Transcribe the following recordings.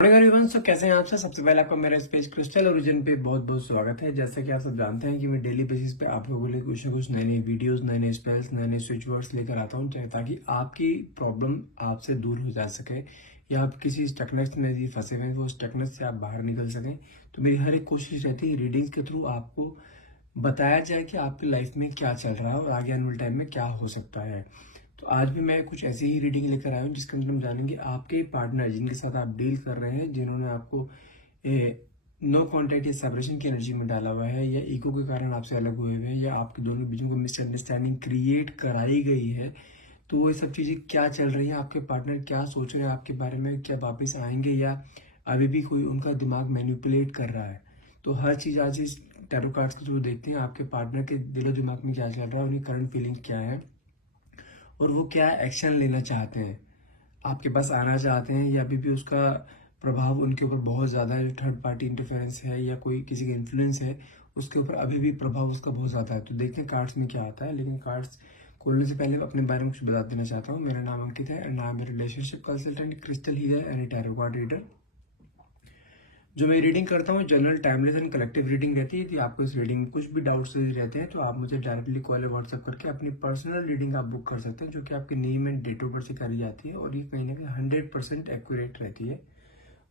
Everyone, सो कैसे हैं आप सब। सबसे पहले आपका मेरा स्पेस क्रिस्टल ओरिजिन पे बहुत बहुत स्वागत है। जैसा कि आप सब जानते हैं कि मैं डेली बेसिस पे आप लोगों के लिए कुछ ना कुछ नए नए वीडियोस, नए नए स्पेल्स, नए नए स्विच वर्ड्स लेकर आता हूं, ताकि आपकी प्रॉब्लम आपसे दूर हो जा सके या आप किसी स्टकनेस में यदि फंसे हुए हैं वो स्टकनेस से आप बाहर निकल सकें। तो मेरी हर एक कोशिश रहती है रीडिंग्स के थ्रू आपको बताया जाए कि आपकी लाइफ में क्या चल रहा है और आगे आने वाले टाइम में क्या हो सकता है। तो आज भी मैं कुछ ऐसी ही रीडिंग लेकर आया हूँ जिसके अंदर हम जानेंगे आपके पार्टनर जिनके साथ आप डील कर रहे हैं, जिन्होंने आपको नो कांटेक्ट या सेपरेशन की एनर्जी में डाला हुआ है, या ईगो के कारण आपसे अलग हुए हुए हैं, या आपके दोनों के बीच में मिसअंडरस्टैंडिंग क्रिएट कराई गई है। तो वो सब चीज़ें क्या चल रही हैं, आपके पार्टनर क्या सोच रहे हैं आपके बारे में, क्या वापस आएंगे या अभी भी कोई उनका दिमाग मैनिपुलेट कर रहा है। तो हर चीज़ आज इस टैरो कार्ड्स के थ्रू देखते हैं आपके पार्टनर के दिलो दिमाग में क्या चल रहा है, उनकी करंट फीलिंग क्या है और वो क्या एक्शन लेना चाहते हैं, आपके पास आना चाहते हैं या अभी भी उसका प्रभाव उनके ऊपर बहुत ज़्यादा है। थर्ड पार्टी इंटरफेरेंस है या कोई किसी का इन्फ्लुएंस है, उसके ऊपर अभी भी प्रभाव उसका बहुत ज़्यादा है। तो देखते हैं कार्ड्स में क्या आता है। लेकिन कार्ड्स खोलने से पहले अपने बारे में कुछ बता देना चाहता हूँ। मेरा नाम अंकित है and I am relationship consultant, crystal healer and tarot card reader. जो मैं रीडिंग करता हूँ general, timeless and collective reading रहती है। यदि आपको इस रीडिंग में कुछ भी डाउट्स रहते हैं तो आप मुझे डायरेक्टली कॉल या व्हाट्सएप करके अपनी पर्सनल रीडिंग आप बुक कर सकते हैं, जो कि आपके name and date of birth से करी जाती है और ये कहीं ना कहीं 100% एक्यूरेट रहती है।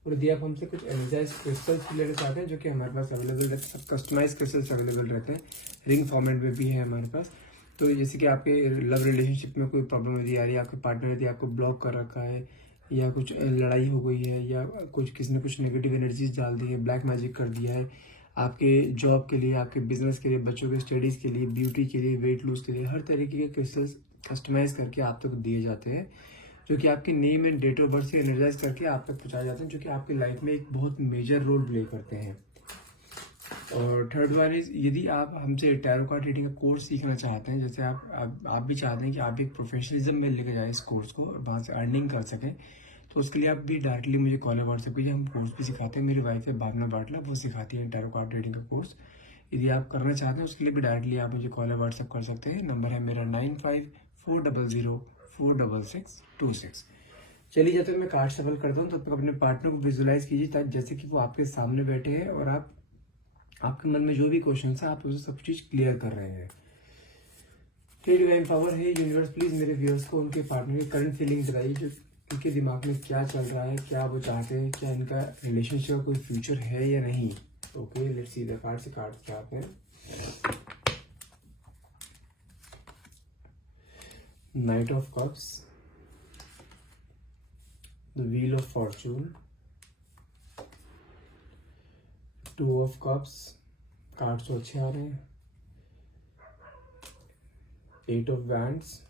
और यदि आप हमसे कुछ एनर्जाइज क्रिस्टल्स लेना चाहते हैं, जो कि हमारे पास अवेलेबल रहते हैं, सब कस्टमाइज क्रिस्टल्स अवेलेबल रहते हैं, रिंग फॉर्मेट में भी है हमारे पास। तो जैसे कि आपके लव रिलेशनशिप में कोई प्रॉब्लम यदि आ रही है, आपके पार्टनर यदि आपको ब्लॉक कर रखा है या कुछ लड़ाई हो गई है या कुछ किसी ने कुछ नेगेटिव एनर्जीज डाल दी है, ब्लैक मैजिक कर दिया है आपके जॉब के लिए, आपके बिजनेस के लिए, बच्चों के स्टडीज़ के लिए, ब्यूटी के लिए, वेट लूज के लिए, हर तरीके के क्रिस्टल्स कस्टमाइज करके आप तक दिए जाते हैं, जो कि आपके name and date of birth से एनर्जाइज करके आप तक पहुंचाए जाते हैं, जो कि आपकी लाइफ में एक बहुत मेजर रोल प्ले करते हैं। और थर्ड वन इज, यदि आप हमसे टैरो कार्ड रीडिंग का कोर्स सीखना चाहते हैं, जैसे आप भी चाहते हैं कि आप एक प्रोफेशनलिज्म में लेकर जाएं इस कोर्स को और वहाँ से अर्निंग कर सकें, तो उसके लिए आप भी डायरेक्टली मुझे कॉल या व्हाट्सएप कीजिए। हम कोर्स भी सिखाते हैं, मेरी वाइफ है भावना बाटला, वो सिखाती है टैरो कार्ड रीडिंग का कोर्स। यदि आप करना चाहते हैं उसके लिए भी डायरेक्टली आप मुझे कॉल या व्हाट्सएप कर सकते हैं। नंबर है मेरा 9540046626। चलिए, जब तक मैं कार्ड सफल करता हूँ तब तक अपने पार्टनर को विजुलाइज कीजिए, जैसे कि वो आपके सामने बैठे हैं और आपके मन में जो भी क्वेश्चन है आप उसे सब चीज क्लियर कर रहे हैं। डिवाइन पावर है यूनिवर्स, प्लीज मेरे व्यूअर्स को उनके पार्टनर की करंट फीलिंग्स बताइए, जो इनके दिमाग में क्या चल रहा है, क्या वो चाहते हैं, क्या इनका रिलेशनशिप का कोई फ्यूचर है या नहीं। Okay, let's see the card से कार्ड क्या आते हैं। Knight of cups, the wheel of fortune, two of cups, card तो अच्छे आ रहे हैं, eight of wands,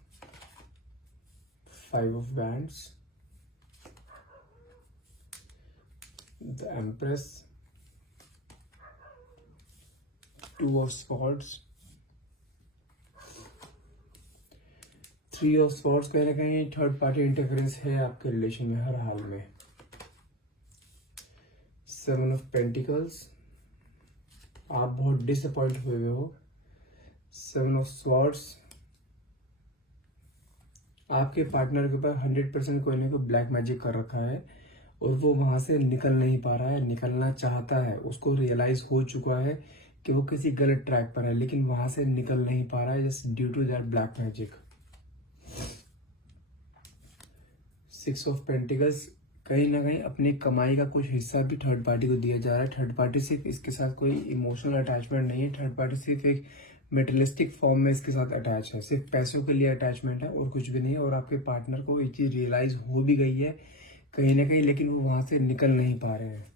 five of wands, the empress, two of swords, three of swords. कहीं ना कहीं थर्ड पार्टी इंटरफेरेंस है आपके रिलेशन में हर हाल में। सेवन ऑफ पेंटिकल्स, आप बहुत डिसअपॉइंट हुए हो। सेवन ऑफ स्वॉर्ड्स, आपके पार्टनर के ऊपर 100% कोई ना कोई ब्लैक मैजिक कर रखा है और वो वहां से निकल नहीं पा रहा है, निकलना चाहता है, उसको रियलाइज हो चुका है कि वो किसी गलत ट्रैक पर है, लेकिन वहां से निकल नहीं पा रहा है just due to that black magic. Six of pentacles, कहीं ना कहीं अपनी कमाई का कुछ हिस्सा भी थर्ड पार्टी को दिया जा रहा है। थर्ड पार्टी सिर्फ इसके साथ कोई इमोशनल अटैचमेंट नहीं है, थर्ड पार्टी सिर्फ एक मेटेरियलिस्टिक फॉर्म में इसके साथ अटैच है, सिर्फ पैसों के लिए अटैचमेंट है और कुछ भी नहीं है। और आपके पार्टनर को ये चीज रियलाइज हो भी गई है कहीं ना कहीं, लेकिन वो वहां से निकल नहीं पा रहे हैं।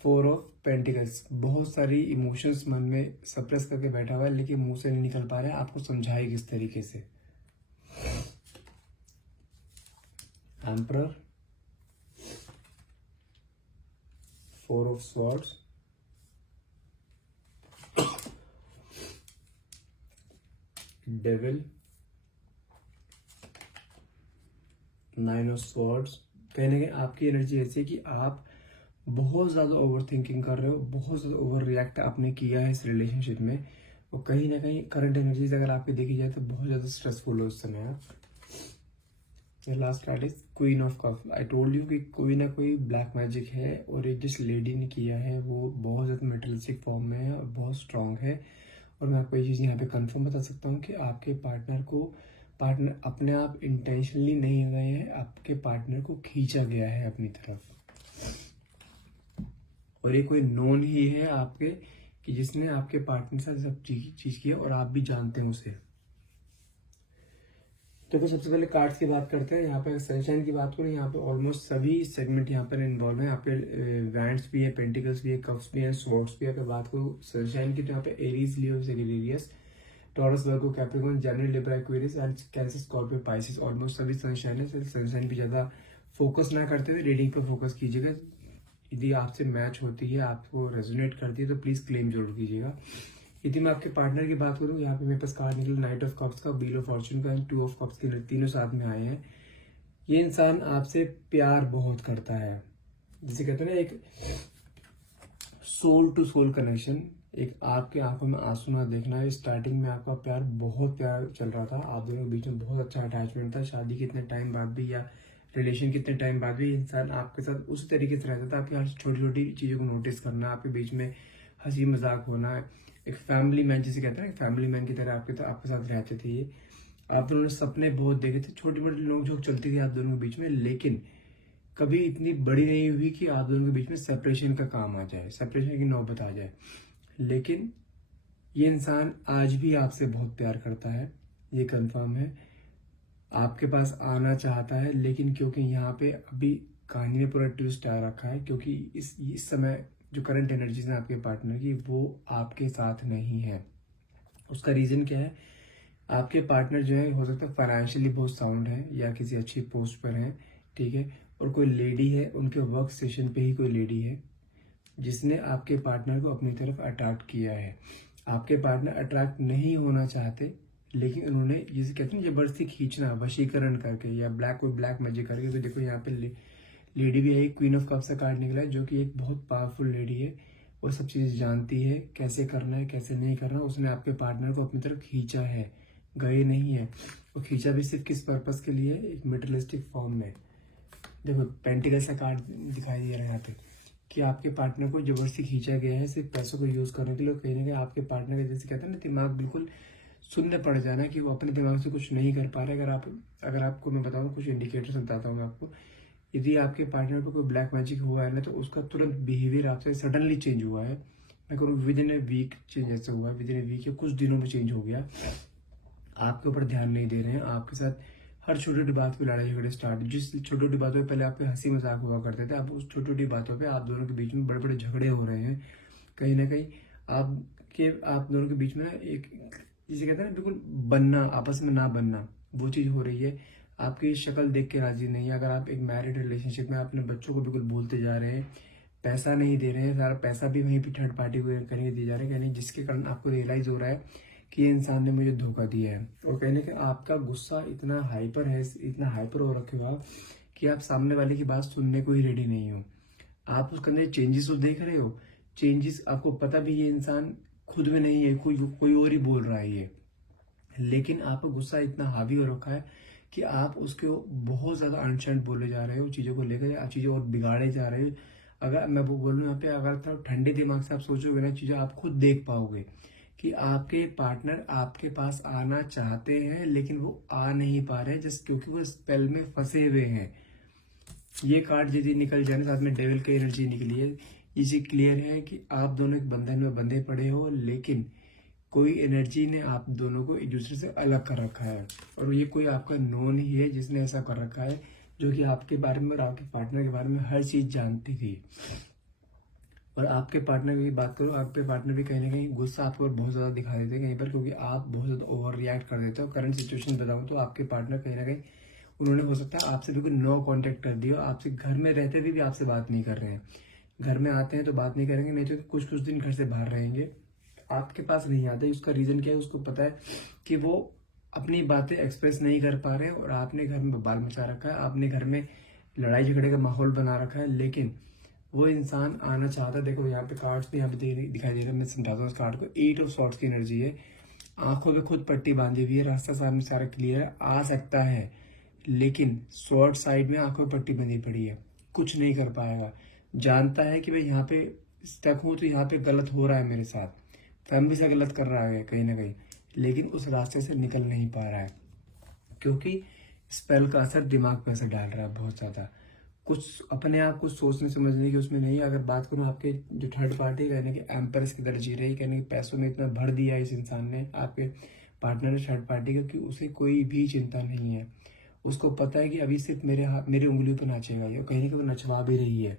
फोर ऑफ पेंटिकल्स, बहुत सारी इमोशंस मन में सप्रेस करके बैठा हुआ है लेकिन मुंह से नहीं निकल पा रहे हैं, आपको समझाए किस तरीके से। Emperor, four of swords, devil, nine of swords. कहीं ना कहीं आपकी एनर्जी ऐसी है कि आप बहुत ज़्यादा ओवर थिंकिंग कर रहे हो, बहुत ज़्यादा ओवर रिएक्ट आपने किया है इस रिलेशनशिप में, और कहीं ना कहीं करंट एनर्जीज अगर आपकी देखी जाए तो बहुत ज़्यादा स्ट्रेसफुल हो उस समय आप। Last card is queen of cup. I told you कि कोई ना कोई ब्लैक मैजिक है, और एक जिस लेडी ने किया है वो बहुत ज़्यादा मेटलिस्टिक फॉर्म में है और बहुत स्ट्रांग है। और मैं आपको ये चीज़ यहाँ पे कंफर्म बता सकता हूँ कि आपके पार्टनर अपने आप इंटेंशनली नहीं गए हैं, आपके पार्टनर को खींचा गया है अपनी तरफ। और ये कोई नोन ही है आपके, कि जिसने आपके पार्टनर से सब चीज़ की है और आप भी जानते हैं उसे। तो फिर सबसे पहले कार्ड्स की बात करते हैं। यहाँ पे सनशाइन की बात करूँ, यहाँ पे ऑलमोस्ट सभी सेगमेंट यहाँ पर इन्वॉल्व है। यहाँ पे वैंड्स भी है, पेंटिकल्स भी है, कप्स भी है, स्वॉर्ड्स भी है। अगर बात करूँ सनशाइन की तो यहाँ पे Aries, Leo, Sagittarius, taurus, Virgo, Capricorn, January, Libra, Aquarius and cancer, Scorpio, Pisces, almost सभी सनशाइन है। सनशाइन पे ज़्यादा फोकस ना करते हुए रीडिंग पर फोकस कीजिएगा। यदि आपसे मैच होती है, आपको रेजोनेट करती है, तो प्लीज़ क्लेम जरूर कीजिएगा। यदि मैं आपके पार्टनर की बात करूँ, यहाँ पे मेरे पास कार्ड निकला नाइट ऑफ कप्स का, व्हील ऑफ फॉर्चून का एंड टू ऑफ कप्स के, तीनों साथ में आए हैं। ये इंसान आपसे प्यार बहुत करता है, जिसे कहते हैं ना एक सोल टू सोल कनेक्शन। एक आपके आंखों में आंसू ना देखना है। स्टार्टिंग में आपका बहुत प्यार चल रहा था, आप दोनों के बीच में बहुत अच्छा अटैचमेंट था। शादी कितने टाइम बाद भी या रिलेशन कितने टाइम बाद भी इंसान आपके साथ उसी तरीके से रहता था। आपकी हर छोटी छोटी चीज़ों को नोटिस करना, आपके बीच में हंसी मजाक होना, एक फैमिली मैन जिसे कहते हैं, फैमिली मैन की तरह आपके साथ रहते थे। ये आप दोनों ने सपने बहुत देखे थे, छोटी मोटी नोक-झोंक चलती थी आप दोनों के बीच में, लेकिन कभी इतनी बड़ी नहीं हुई कि आप दोनों के बीच में सेपरेशन का काम आ जाए, सेपरेशन की नौबत आ जाए। लेकिन ये इंसान आज भी आपसे बहुत प्यार करता है, ये कंफर्म है। आपके पास आना चाहता है, लेकिन क्योंकि यहाँ पे अभी कहानी में पूरा ट्विस्ट आ रखा है, क्योंकि इस समय जो करंट एनर्जीज है आपके पार्टनर की, वो आपके साथ नहीं है। उसका रीजन क्या है? आपके पार्टनर जो है, हो सकता है फाइनेंशियली बहुत साउंड है या किसी अच्छी पोस्ट पर है, ठीक है, और कोई लेडी है, उनके वर्क स्टेशन पे ही कोई लेडी है जिसने आपके पार्टनर को अपनी तरफ अट्रैक्ट किया है। आपके पार्टनर अट्रैक्ट नहीं होना चाहते, लेकिन उन्होंने, जिसे कहते हैं जबरदस्ती खींचना, वशीकरण करके या कोई ब्लैक मैजिक करके। तो देखो यहाँ पे लेडी भी है, क्वीन ऑफ कप्स का कार्ड निकला है, जो कि एक बहुत पावरफुल लेडी है। वो सब चीज़ जानती है, कैसे करना है कैसे नहीं करना। उसने आपके पार्टनर को अपनी तरफ खींचा है, गए नहीं है। वो खींचा भी सिर्फ किस पर्पस के लिए? एक मेटलिस्टिक फॉर्म में। देखो पेंटिकल्स का कार्ड दिखाई दे रहा है यहाँ पे, कि आपके पार्टनर को जबरदस्ती खींचा गया है सिर्फ पैसों को यूज करने के लिए। कहीं ना कहीं आपके पार्टनर का, जैसे कहते हैं ना, दिमाग बिल्कुल शून्य पड़ जाना, कि वो अपने दिमाग से कुछ नहीं कर पा रहे। अगर आपको मैं बताऊँ, कुछ इंडिकेटर्स बताता हूँ मैं आपको। यदि आपके पार्टनर पर कोई ब्लैक मैजिक हुआ है ना, तो उसका तुरंत बिहेवियर आपसे सडनली चेंज हुआ है। मैं करूँ within a week change ऐसा हुआ है, विद इन ए वीक या कुछ दिनों में चेंज हो गया। आपके ऊपर ध्यान नहीं दे रहे हैं, आपके साथ हर छोटी छोटी बात पे लड़ाई झगड़े स्टार्ट। जिस छोटी छोटी बातों पे पहले आपके हंसी मजाक हुआ करते थे, अब उस छोटी छोटी बातों पे आप दोनों के बीच में बड़े बड़े झगड़े हो रहे हैं। कहीं ना कहीं आप दोनों के बीच में एक, जिसे कहते हैं ना, बिल्कुल बनना, आपस में ना बनना, वो चीज़ हो रही है। आपकी शक्ल देख के राजी नहीं है। अगर आप एक मैरिड रिलेशनशिप में अपने बच्चों को बिल्कुल भूलते जा रहे हैं, पैसा नहीं दे रहे हैं, सारा पैसा भी वहीं पे थर्ड पार्टी को कहीं दिए जा रहे हैं, जिसके कारण आपको रियलाइज हो रहा है कि ये इंसान ने मुझे धोखा दिया है। और कहने के आपका गुस्सा इतना हाइपर है, इतना हाइपर हो रखे हो आप, कि आप सामने वाले की बात सुनने को ही रेडी नहीं हो। आप उसके अंदर चेंजेस तो देख रहे हो, चेंजेस आपको पता भी ये इंसान खुद में नहीं है, कोई और ही बोल रहा है ये, लेकिन आपका गुस्सा इतना हावी हो रखा है कि आप उसके बहुत ज्यादा अनशंट बोले जा रहे हो, चीजों को लेकर आप चीजें और बिगाड़े जा रहे हो। अगर मैं वो बोलूँ यहाँ पे, अगर थोड़ा ठंडे दिमाग से आप सोचोगे ना, चीजें आप खुद देख पाओगे कि आपके पार्टनर आपके पास आना चाहते हैं, लेकिन वो आ नहीं पा रहे, जस्ट क्योंकि वो स्पेल में फंसे हुए हैं। ये कार्ड यदि निकल जाने, साथ में डेविल की एनर्जी निकली है, इसी क्लियर है कि आप दोनों एक बंधन में बंधे पड़े हो, लेकिन कोई एनर्जी ने आप दोनों को एक दूसरे से अलग कर रखा है। और ये कोई आपका नोन ही है जिसने ऐसा कर रखा है, जो कि आपके बारे में और आपके पार्टनर के बारे में हर चीज जानती थी। और आपके पार्टनर की बात करो, आपके पार्टनर भी कहीं ना कहीं गुस्सा आपके ऊपर बहुत ज्यादा दिखा देते हैं कहीं पर, क्योंकि आप बहुत ज्यादा ओवर रिएक्ट कर देते हो। करंट सिचुएशन बताऊं तो आपके पार्टनर कहीं ना कहीं, उन्होंने हो सकता है आपसे बिल्कुल नो कांटेक्ट कर दिया, आपसे घर में रहते हुए भी आपसे बात नहीं कर रहे हैं। घर में आते हैं तो बात नहीं करेंगे, नहीं तो कुछ कुछ दिन घर से बाहर रहेंगे, आपके पास नहीं आते। उसका रीजन क्या है? उसको पता है कि वो अपनी बातें एक्सप्रेस नहीं कर पा रहे हैं, और आपने घर में बवाल मचा रखा है, आपने घर में लड़ाई झगड़े का माहौल बना रखा है, लेकिन वो इंसान आना चाहता है। देखो यहाँ पे कार्ड्स भी यहाँ पे दिखाई दे रहा है, मैं समझाता हूँ इस कार्ड को। 8 ऑफ सॉर्ड्स की एनर्जी है, आंखों पे खुद पट्टी बांधी हुई है, रास्ता सामने सारा क्लियर है, आ सकता है, लेकिन शॉर्ट साइड में आंखों पर पट्टी बंधी पड़ी है, कुछ नहीं कर पाएगा। जानता है कि मैं यहाँ पे स्टक हूँ, तो यहाँ पे गलत हो रहा है मेरे साथ, फैमिली से गलत कर रहा है कहीं ना कहीं, लेकिन उस रास्ते से निकल नहीं पा रहा है क्योंकि स्पेल का असर दिमाग पे असर डाल रहा है बहुत ज़्यादा। कुछ अपने आप को सोचने समझने की उसमें नहीं है। अगर बात करूँ आपके जो थर्ड पार्टी कहने के एम्प्रेस की तरह जी रही, कहने के पैसों में इतना भर दिया इस इंसान ने, आपके पार्टनर ने थर्ड पार्टी का, कि उसे कोई भी चिंता नहीं है। उसको पता है कि अभी सिर्फ मेरे हाथ मेरी उंगलियों पर नाचेगा, या कहीं ना कहीं नचवा भी रही है।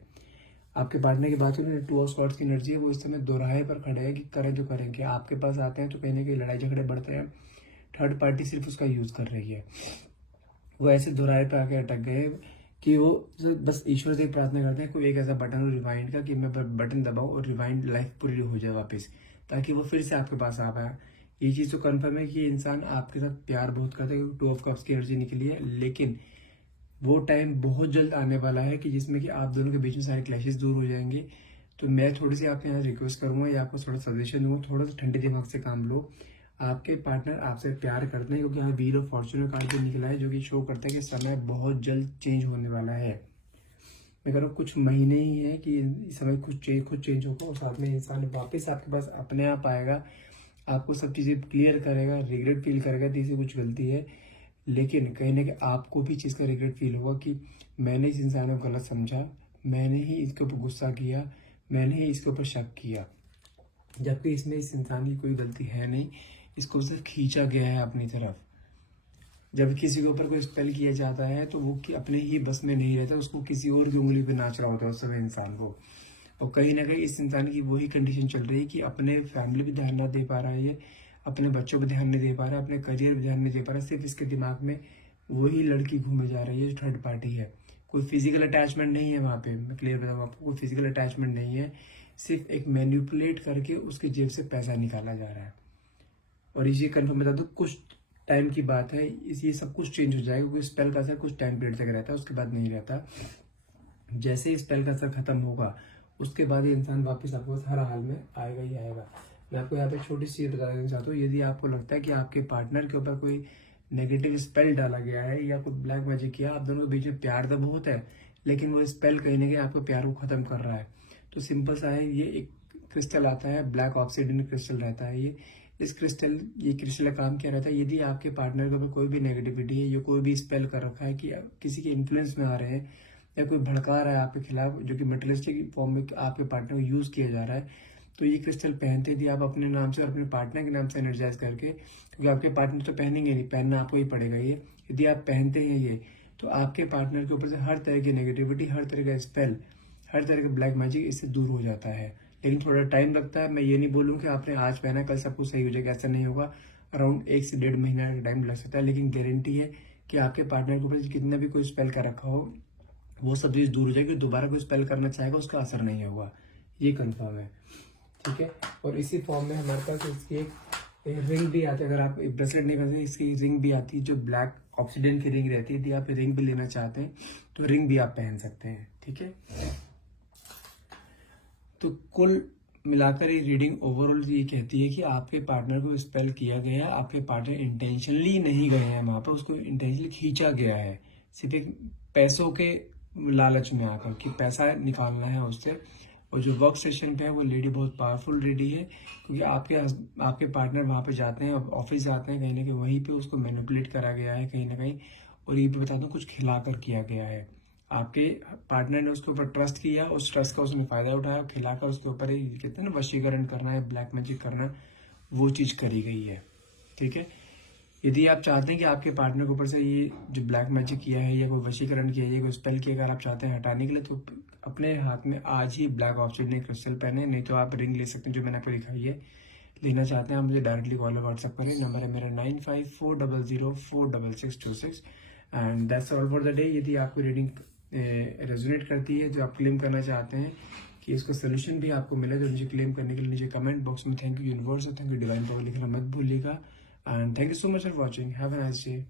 आपके पार्टनर की बात करें, टू ऑफ सॉर्ड्स की एनर्जी है, वो इस समय दोराहे पर खड़े हैं कि करें तो करें कि आपके पास आते हैं तो कहीं ना कहीं लड़ाई झगड़े बढ़ते हैं। थर्ड पार्टी सिर्फ उसका यूज कर रही है। वो ऐसे दोराहे पे आके अटक गए कि वो बस ईश्वर से प्रार्थना करते हैं कोई एक ऐसा बटन हो रिवाइंड का कि मैं बटन दबाऊं और रिवाइंड लाइफ पूरी हो जाए वापस, ताकि वो फिर से आपके पास आ पाए। ये चीज़ तो कन्फर्म है कि ये इंसान आपके साथ प्यार बहुत करता है, क्योंकि टू ऑफ कप्स की एनर्जी निकली है। लेकिन वो टाइम बहुत जल्द आने वाला है कि जिसमें कि आप दोनों के बीच में सारे क्लैशेस दूर हो जाएंगे। तो मैं थोड़ी सी आपके यहाँ रिक्वेस्ट करूंगा या आपको थोड़ा सजेशन दूंगा, थोड़ा सा ठंडे दिमाग से काम लो। आपके पार्टनर आपसे प्यार करते हैं, क्योंकि यहाँ व्हील ऑफ फॉर्च्यूनर कार्ड जो निकला है, जो कि शो करता है कि समय बहुत जल्द चेंज होने वाला है। मैं कह रहा हूँ कुछ महीने ही है कि समय खुद चेंज होगा, और साथ में इंसान वापस आपके पास अपने आप आएगा, आपको सब चीज़ें क्लियर करेगा, रिग्रेट फील करेगा कि इससे कुछ गलती है। लेकिन कहीं ना कहीं आपको भी चीज़ का रिग्रेट फील होगा कि मैंने इस इंसान को गलत समझा, मैंने ही इसके ऊपर गुस्सा किया, मैंने ही इसके ऊपर शक किया, जबकि इसमें इस इंसान की कोई गलती है नहीं। इसको सिर्फ खींचा गया है अपनी तरफ। जब किसी के ऊपर कोई स्पेल किया जाता है तो वो कि अपने ही बस में नहीं रहता, उसको किसी और की उंगली पे नाच रहा होता है उस समय इंसान को। और कहीं ना कहीं इस इंसान की वही कंडीशन चल रही है कि अपने फैमिली पे ध्यान ना दे पा रहा है, ये अपने बच्चों पे ध्यान नहीं दे पा रहा है, अपने करियर पे ध्यान नहीं दे पा रहा है। सिर्फ इसके दिमाग में वही लड़की घूमे जा रही है जो थर्ड पार्टी है। कोई फिजिकल अटैचमेंट नहीं है वहाँ पे, मैं क्लियर बताऊँ आपको, कोई फिजिकल अटैचमेंट नहीं है। सिर्फ एक मैनिपुलेट करके उसकी जेब से पैसा निकाला जा रहा है। और इसी कन्फर्म बता दो, कुछ टाइम की बात है, ये सब कुछ चेंज हो जाएगा, क्योंकि स्पेल का असर कुछ टाइम पीरियड तक रहता है, उसके बाद नहीं रहता। जैसे ही स्पेल का असर खत्म होगा उसके बाद ये इंसान वापस आपके पास हर हाल में आएगा ही आएगा। मैं आपको यहाँ पे छोटी सी चीज बता देना चाहता हूँ, यदि आपको लगता है कि आपके पार्टनर के ऊपर कोई नेगेटिव स्पेल डाला गया है या कोई ब्लैक मैजिक किया, आप दोनों के बीच में प्यार तो बहुत है, लेकिन वो स्पेल कहीं ना कहीं आपके प्यार को खत्म कर रहा है, तो सिंपल सा है, ये एक क्रिस्टल आता है, ब्लैक ऑक्सीडियन क्रिस्टल रहता है ये क्रिस्टल का काम क्या रहता है, यदि आपके पार्टनर के ऊपर कोई भी नेगेटिविटी है या कोई भी स्पेल कर रखा है कि किसी के इन्फ्लुएंस में आ रहे हैं या कोई भड़का रहा है आपके खिलाफ, जो कि मटेरियलिस्टिक फॉर्म में आपके पार्टनर को यूज किया जा रहा है, तो ये क्रिस्टल पहनते यदि आप अपने नाम से और अपने पार्टनर के नाम से एनर्जाइज करके, क्योंकि आपके पार्टनर तो पहनेंगे नहीं, पहनना आपको ही पड़ेगा ये, यदि आप पहनते हैं ये, तो आपके पार्टनर के ऊपर से हर तरह की नेगेटिविटी, हर तरह का स्पेल, हर तरह का ब्लैक मैजिक इससे दूर हो जाता है। लेकिन थोड़ा टाइम लगता है। मैं ये नहीं बोलूँ कि आपने आज पहना कल सब कुछ सही हो जाएगा, ऐसा नहीं होगा। अराउंड 1 से 1.5 महीना का टाइम लग सकता है, लेकिन गारंटी है कि आपके पार्टनर के ऊपर कितना भी कोई स्पेल कर रखा हो वो सब चीज दूर हो जाएगी। दोबारा कोई स्पेल करना चाहेगा उसका असर नहीं होगा, ये कंफर्म है, ठीक है। और इसी फॉर्म में हमारे पास इसकी एक रिंग भी आती है, अगर आप ब्रेसलेट नहीं पहनते इसकी रिंग भी आती है जो ब्लैक ऑक्सीडेंट की रिंग रहती है। यदि आप रिंग भी लेना चाहते हैं तो रिंग भी आप पहन सकते हैं, ठीक है। तो कुल मिलाकर ये रीडिंग ओवरऑल ये कहती है कि आपके पार्टनर को स्पेल किया गया है, आपके पार्टनर इंटेंशनली नहीं गए हैं वहां पर, उसको इंटेंशनली खींचा गया है सिर्फ एक पैसों के लालच में आकर कि पैसा निकालना है उससे। और जो वर्क सेशन पे है वो लेडी बहुत पावरफुल लेडी है, क्योंकि आपके पार्टनर वहां पे जाते हैं, ऑफिस जाते हैं, कहीं ना कहीं वहीं पे उसको मैनिपुलेट करा गया है कहीं ना कहीं। और ये भी बता दूं, कुछ खिलाकर किया गया है। आपके पार्टनर ने उसके ऊपर ट्रस्ट किया, उस ट्रस्ट का उसने फायदा उठाया, खिलाकर उसके ऊपर कहते हैं ना वशीकरण करना है, ब्लैक मैजिक करना, वो चीज करी गई है, ठीक है। यदि आप चाहते हैं कि आपके पार्टनर के ऊपर से ये जो ब्लैक मैजिक किया है या कोई वशीकरण किया है या कोई स्पेल किया, अगर आप चाहते हैं हटाने के लिए, तो अपने हाथ में आज ही ब्लैक ऑप्शन क्रिस्टल पहने, नहीं तो आप रिंग ले सकते हैं जो मैंने आपको दिखाई है। लेना चाहते हैं आप मुझे डायरेक्टली कॉल व्हाट्सएप करें, नंबर है मेरा 9540046626। And that's all for the day. यदि आपको रीडिंग रेजोनेट करती है, जो आप क्लेम करना चाहते हैं कि इसको सोल्यूशन भी आपको मिले, तो नीचे क्लेम करने के लिए नीचे कमेंट बॉक्स में थैंक यू यूनिवर्स और थैंक यू डिवाइन पावर लिखना मत भूलिएगा। And thank you so much for watching. Have a nice day.